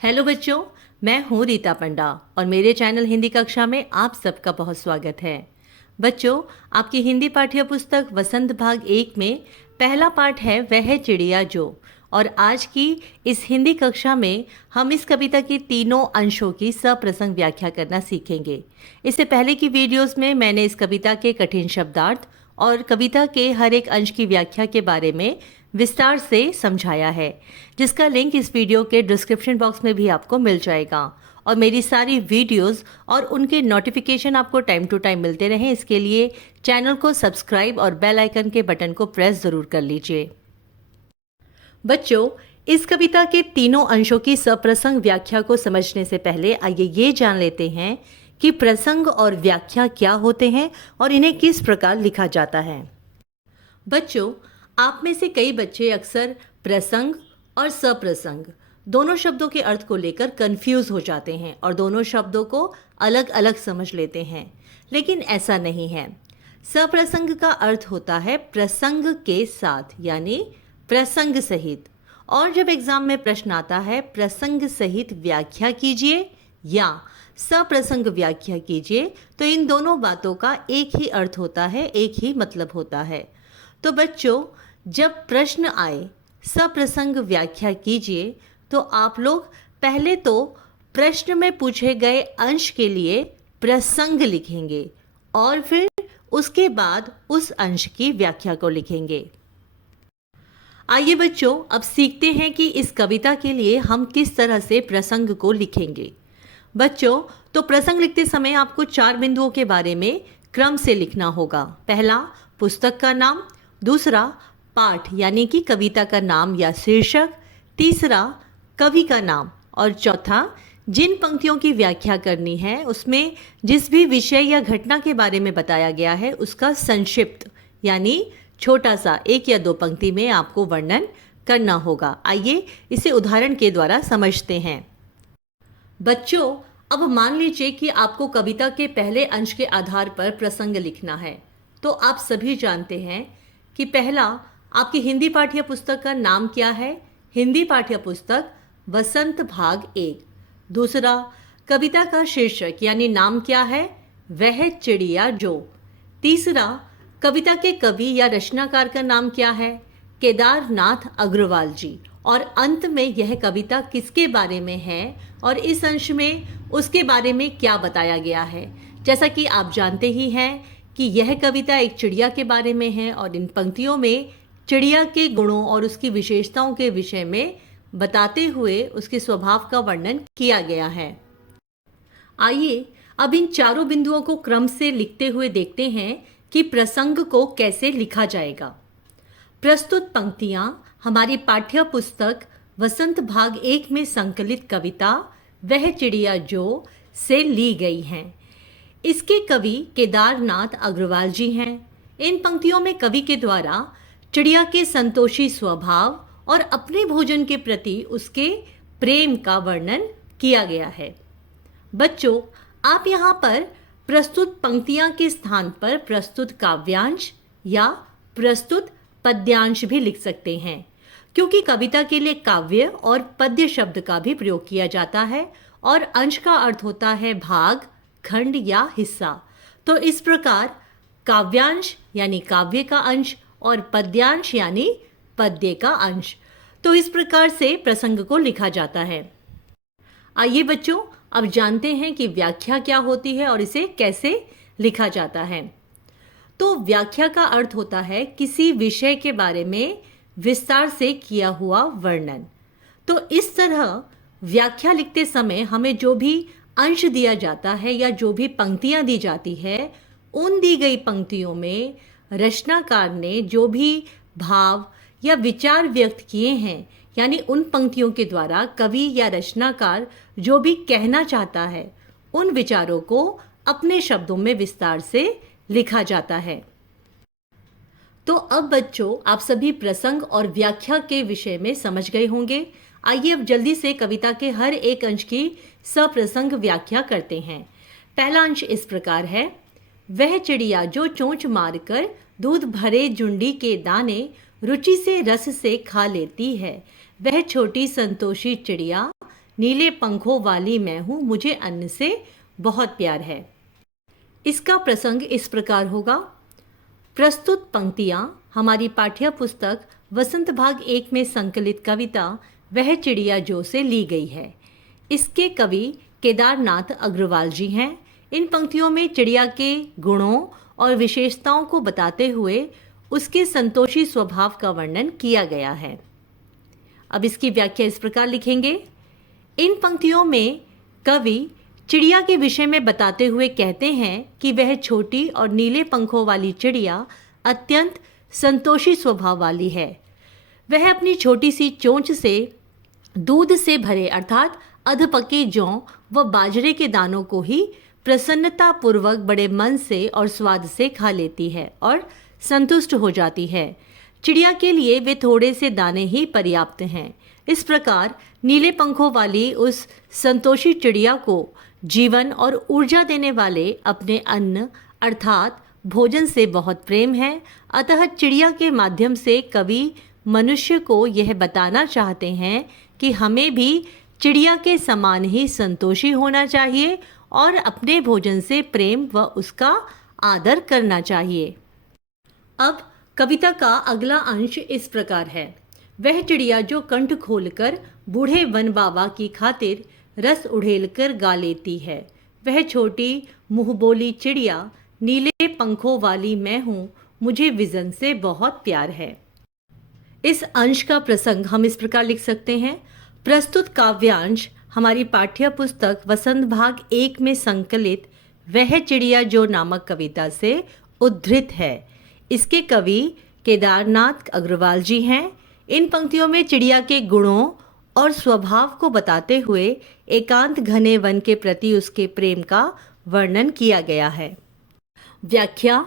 Hello बच्चों, मैं हूँ रीता पंडा और मेरे चैनल हिंदी कक्षा में आप सबका बहुत स्वागत है। बच्चों, आपकी हिंदी पाठ्य पुस्तक वसंत भाग 1 में पहला पाठ है वह चिड़िया जो। और आज की इस हिंदी कक्षा में हम इस कविता की तीनों अंशों की सप्रसंग व्याख्या करना सीखेंगे। इससे पहले की वीडियोस में मैंने इस कविता के कठिन शब्दार्थ और कविता के हर एक अंश की व्याख्या के बारे में विस्तार से समझाया है, जिसका लिंक इस वीडियो के डिस्क्रिप्शन बॉक्स में भी आपको मिल जाएगा। और मेरी सारी वीडियोस और उनके नोटिफिकेशन आपको टाइम टू टाइम मिलते रहें, इसके लिए चैनल को सब्सक्राइब और बेल आइकन के बटन को प्रेस ज़रूर कर लीजिए। बच्चों, इस कविता के तीनों अंशों की सप्रसंग व्याख्या को समझने से पहले आइए ये जान लेते हैं कि प्रसंग और व्याख्या क्या होते हैं और इन्हें किस प्रकार लिखा जाता है। बच्चों, आप में से कई बच्चे अक्सर प्रसंग और सप्रसंग दोनों शब्दों के अर्थ को लेकर कंफ्यूज हो जाते हैं और दोनों शब्दों को अलग अलग समझ लेते हैं, लेकिन ऐसा नहीं है। सप्रसंग का अर्थ होता है प्रसंग के साथ, यानी प्रसंग सहित। और जब एग्जाम में प्रश्न आता है प्रसंग सहित व्याख्या कीजिए या सप्रसंग व्याख्या कीजिए, तो इन दोनों बातों का एक ही अर्थ होता है, एक ही मतलब होता है। तो बच्चों, जब प्रश्न आए सप्रसंग व्याख्या कीजिए, तो आप लोग पहले तो प्रश्न में पूछे गए अंश के लिए प्रसंग लिखेंगे और फिर उसके बाद उस अंश की व्याख्या को लिखेंगे। आइए बच्चों, अब सीखते हैं कि इस कविता के लिए हम किस तरह से प्रसंग को लिखेंगे। बच्चों, तो प्रसंग लिखते समय आपको 4 बिंदुओं के बारे में क्रम से लिखना होगा। पहला, पुस्तक का नाम। दूसरा, पाठ यानी कि कविता का नाम या शीर्षक। तीसरा, कवि का नाम। और चौथा, जिन पंक्तियों की व्याख्या करनी है उसमें जिस भी विषय या घटना के बारे में बताया गया है उसका संक्षिप्त यानी छोटा सा 1 या 2 पंक्ति में आपको वर्णन करना होगा। आइए इसे उदाहरण के द्वारा समझते हैं। बच्चों, अब मान लीजिए कि आपको कविता के पहले अंश के आधार पर प्रसंग लिखना है। तो आप सभी जानते हैं कि पहला, आपकी हिंदी पाठ्य पुस्तक का नाम क्या है? हिंदी पाठ्य पुस्तक वसंत भाग 1। दूसरा, कविता का शीर्षक यानी नाम क्या है? वह चिड़िया जो। तीसरा, कविता के कवि या रचनाकार का नाम क्या है? केदारनाथ अग्रवाल जी। और अंत में यह कविता किसके बारे में है और इस अंश में उसके बारे में क्या बताया गया है। जैसा कि आप जानते ही हैं कि यह कविता एक चिड़िया के बारे में है और इन पंक्तियों में चिड़िया के गुणों और उसकी विशेषताओं के विषय में बताते हुए उसके स्वभाव का वर्णन किया गया है। आइए अब इन चारों बिंदुओं को क्रम से लिखते हुए देखते हैं कि प्रसंग को कैसे लिखा जाएगा। प्रस्तुत पंक्तियां हमारी पाठ्य पुस्तक वसंत भाग 1 में संकलित कविता वह चिड़िया जो से ली गई हैं। इसके कवि केदारनाथ अग्रवाल जी हैं। इन पंक्तियों में कवि के द्वारा चिड़िया के संतोषी स्वभाव और अपने भोजन के प्रति उसके प्रेम का वर्णन किया गया है। बच्चों, आप यहाँ पर प्रस्तुत पंक्तियां के स्थान पर प्रस्तुत काव्यांश या प्रस्तुत पद्यांश भी लिख सकते हैं, क्योंकि कविता के लिए काव्य और पद्य शब्द का भी प्रयोग किया जाता है और अंश का अर्थ होता है भाग, खंड या हिस्सा। तो इस प्रकार काव्यांश यानी काव्य का अंश और पद्यांश यानी पद्य का अंश। तो इस प्रकार से प्रसंग को लिखा जाता है। आइए बच्चों, अब जानते हैं कि व्याख्या क्या होती है और इसे कैसे लिखा जाता है। तो व्याख्या का अर्थ होता है किसी विषय के बारे में विस्तार से किया हुआ वर्णन। तो इस तरह व्याख्या लिखते समय हमें जो भी अंश दिया जाता है या जो भी पंक्तियां दी जाती है, उन दी गई पंक्तियों में रचनाकार ने जो भी भाव या विचार व्यक्त किए हैं, यानी उन पंक्तियों के द्वारा कवि या रचनाकार जो भी कहना चाहता है, उन विचारों को अपने शब्दों में विस्तार से लिखा जाता है। तो अब बच्चों, आप सभी प्रसंग और व्याख्या के विषय में समझ गए होंगे। आइए अब जल्दी से कविता के हर एक अंश की सप्रसंग व्याख्या करते हैं। पहला अंश इस प्रकार है। वह चिड़िया जो चोंच मारकर दूध भरे जुंडी के दाने रुचि से रस से खा लेती है, वह छोटी संतोषी चिड़िया नीले पंखों वाली मैं हूँ, मुझे अन्न से बहुत प्यार है। इसका प्रसंग इस प्रकार होगा। प्रस्तुत पंक्तियाँ हमारी पाठ्य पुस्तक वसंत भाग 1 में संकलित कविता वह चिड़िया जो से ली गई है। इसके कवि केदारनाथ अग्रवाल जी हैं। इन पंक्तियों में चिड़िया के गुणों और विशेषताओं को बताते हुए उसके संतोषी स्वभाव का वर्णन किया गया है। अब इसकी व्याख्या इस प्रकार लिखेंगे। इन पंक्तियों में कवि चिड़िया के विषय में बताते हुए कहते हैं कि वह छोटी और नीले पंखों वाली चिड़िया अत्यंत संतोषी स्वभाव वाली है। वह अपनी छोटी सी चोंच से दूध से भरे अर्थात अधपके जौ व बाजरे के दानों को ही प्रसन्नता पूर्वक बड़े मन से और स्वाद से खा लेती है और संतुष्ट हो जाती है। चिड़िया के लिए वे थोड़े से दाने ही पर्याप्त हैं। इस प्रकार नीले पंखों वाली उस संतोषी चिड़िया को जीवन और ऊर्जा देने वाले अपने अन्न अर्थात भोजन से बहुत प्रेम है। अतः चिड़िया के माध्यम से कवि मनुष्य को यह बताना चाहते हैं कि हमें भी चिड़िया के समान ही संतोषी होना चाहिए और अपने भोजन से प्रेम व उसका आदर करना चाहिए। अब कविता का अगला अंश इस प्रकार है। वह चिड़िया जो कंठ खोलकर बूढ़े वन बाबा की खातिर रस उड़ेलकर गा लेती है। वह छोटी मुंहबोली चिड़िया नीले पंखों वाली मैं हूँ, मुझे विजन से बहुत प्यार है। इस अंश का प्रसंग हम इस प्रकार लिख सकते हैं। प्रस्तुत काव्यांश हमारी पाठ्य पुस्तक वसंत भाग 1 में संकलित वह चिड़िया जो नामक कविता से उद्धृत है। इसके कवि केदारनाथ अग्रवाल जी हैं। इन पंक्तियों में चिड़िया के गुणों और स्वभाव को बताते हुए एकांत घने वन के प्रति उसके प्रेम का वर्णन किया गया है। व्याख्या।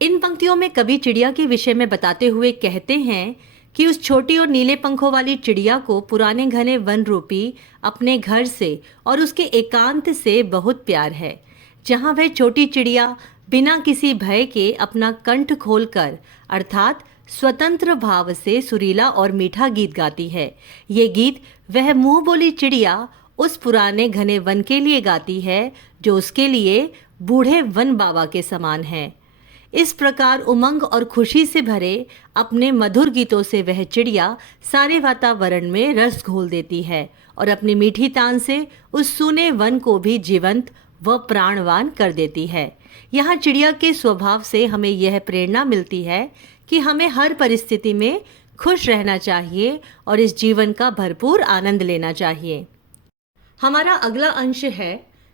इन पंक्तियों में कवि चिड़िया के विषय में बताते हुए कहते हैं कि उस छोटी और नीले पंखों वाली चिड़िया को पुराने घने वन रूपी अपने घर से और उसके एकांत से बहुत प्यार है, जहाँ वह छोटी चिड़िया बिना किसी भय के अपना कंठ खोलकर अर्थात स्वतंत्र भाव से सुरीला और मीठा गीत गाती है। ये गीत वह मुंह बोली चिड़िया उस पुराने घने वन के लिए गाती है जो उसके लिए बूढ़े वन बाबा के समान है। इस प्रकार उमंग और खुशी से भरे अपने मधुर गीतों से वह चिड़िया सारे वातावरण में रस घोल देती है और अपनी मीठी तान से उस सूने वन को भी जीवंत व प्राणवान कर देती है। यहाँ चिड़िया के स्वभाव से हमें यह प्रेरणा मिलती है कि हमें हर परिस्थिति में खुश रहना चाहिए और इस जीवन का भरपूर आनंद लेना चाहिए। हमारा अगला अंश है।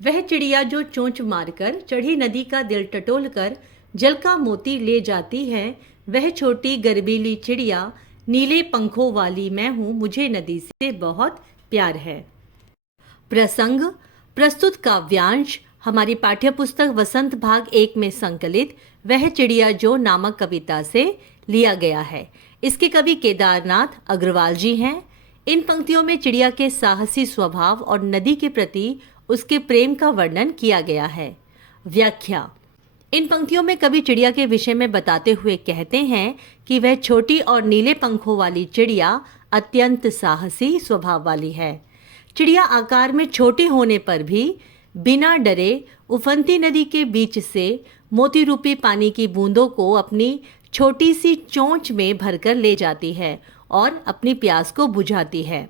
वह चिड़िया जो चोंच मारकर चढ़ी नदी का दिल टटोल कर जल का मोती ले जाती है। वह छोटी गर्बीली चिड़िया नीले पंखों वाली मैं हूँ, मुझे नदी से बहुत प्यार है। प्रसंग। प्रस्तुत काव्यांश हमारी पाठ्य पुस्तक वसंत भाग 1 में संकलित वह चिड़िया जो नामक कविता से लिया गया है। इसके कवि केदारनाथ अग्रवाल जी हैं। इन पंक्तियों में चिड़िया के साहसी स्वभाव और नदी के प्रति उसके प्रेम का वर्णन किया गया है। व्याख्या। इन पंक्तियों में कवि चिड़िया के विषय में बताते हुए कहते हैं कि वह छोटी और नीले पंखों वाली चिड़िया अत्यंत साहसी स्वभाव वाली है। चिड़िया आकार में छोटी होने पर भी बिना डरे उफनती नदी के बीच से मोती रूपी पानी की बूंदों को अपनी छोटी सी चोंच में भरकर ले जाती है और अपनी प्यास को बुझाती है।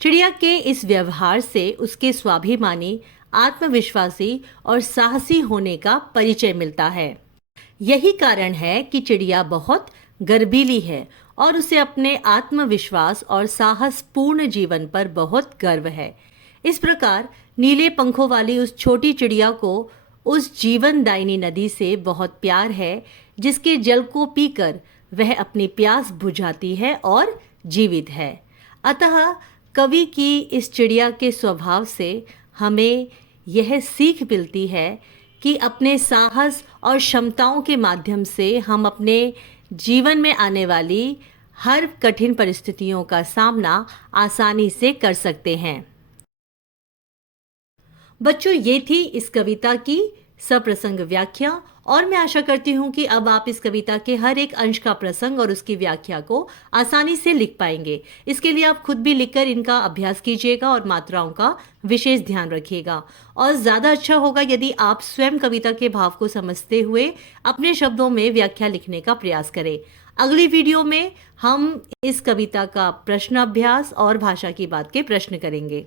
चिड़िया के इस व्यवहार से उसके स्वाभिमानी, आत्मविश्वासी और साहसी होने का परिचय मिलता है। यही कारण है कि चिड़िया बहुत गर्बीली है और उसे अपने आत्मविश्वास और साहसपूर्ण जीवन पर बहुत गर्व है। इस प्रकार नीले पंखों वाली उस छोटी चिड़िया को उस जीवनदायिनी नदी से बहुत प्यार है जिसके जल को पीकर वह अपनी प्यास बुझाती है और जीवित है। अतः कवि की इस चिड़िया के स्वभाव से हमें यह सीख मिलती है कि अपने साहस और क्षमताओं के माध्यम से हम अपने जीवन में आने वाली हर कठिन परिस्थितियों का सामना आसानी से कर सकते हैं। बच्चों, ये थी इस कविता की सप्रसंग व्याख्या। और मैं आशा करती हूँ कि अब आप इस कविता के हर एक अंश का प्रसंग और उसकी व्याख्या को आसानी से लिख पाएंगे। इसके लिए आप खुद भी लिखकर इनका अभ्यास कीजिएगा और मात्राओं का विशेष ध्यान रखिएगा। और ज़्यादा अच्छा होगा यदि आप स्वयं कविता के भाव को समझते हुए अपने शब्दों में व्याख्या लिखने का प्रयास करें। अगली वीडियो में हम इस कविता का प्रश्न अभ्यास और भाषा की बात के प्रश्न करेंगे।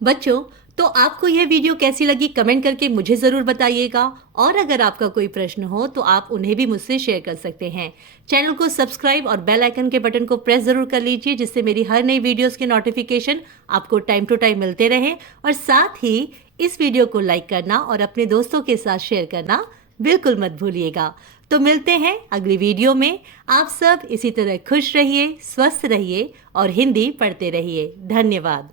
बच्चों, तो आपको यह वीडियो कैसी लगी कमेंट करके मुझे ज़रूर बताइएगा। और अगर आपका कोई प्रश्न हो तो आप उन्हें भी मुझसे शेयर कर सकते हैं। चैनल को सब्सक्राइब और बेल आइकन के बटन को प्रेस ज़रूर कर लीजिए, जिससे मेरी हर नई वीडियोस के नोटिफिकेशन आपको टाइम टू टाइम मिलते रहें। और साथ ही इस वीडियो को लाइक करना और अपने दोस्तों के साथ शेयर करना बिल्कुल मत भूलिएगा। तो मिलते हैं अगली वीडियो में। आप सब इसी तरह खुश रहिए, स्वस्थ रहिए और हिंदी पढ़ते रहिए। धन्यवाद।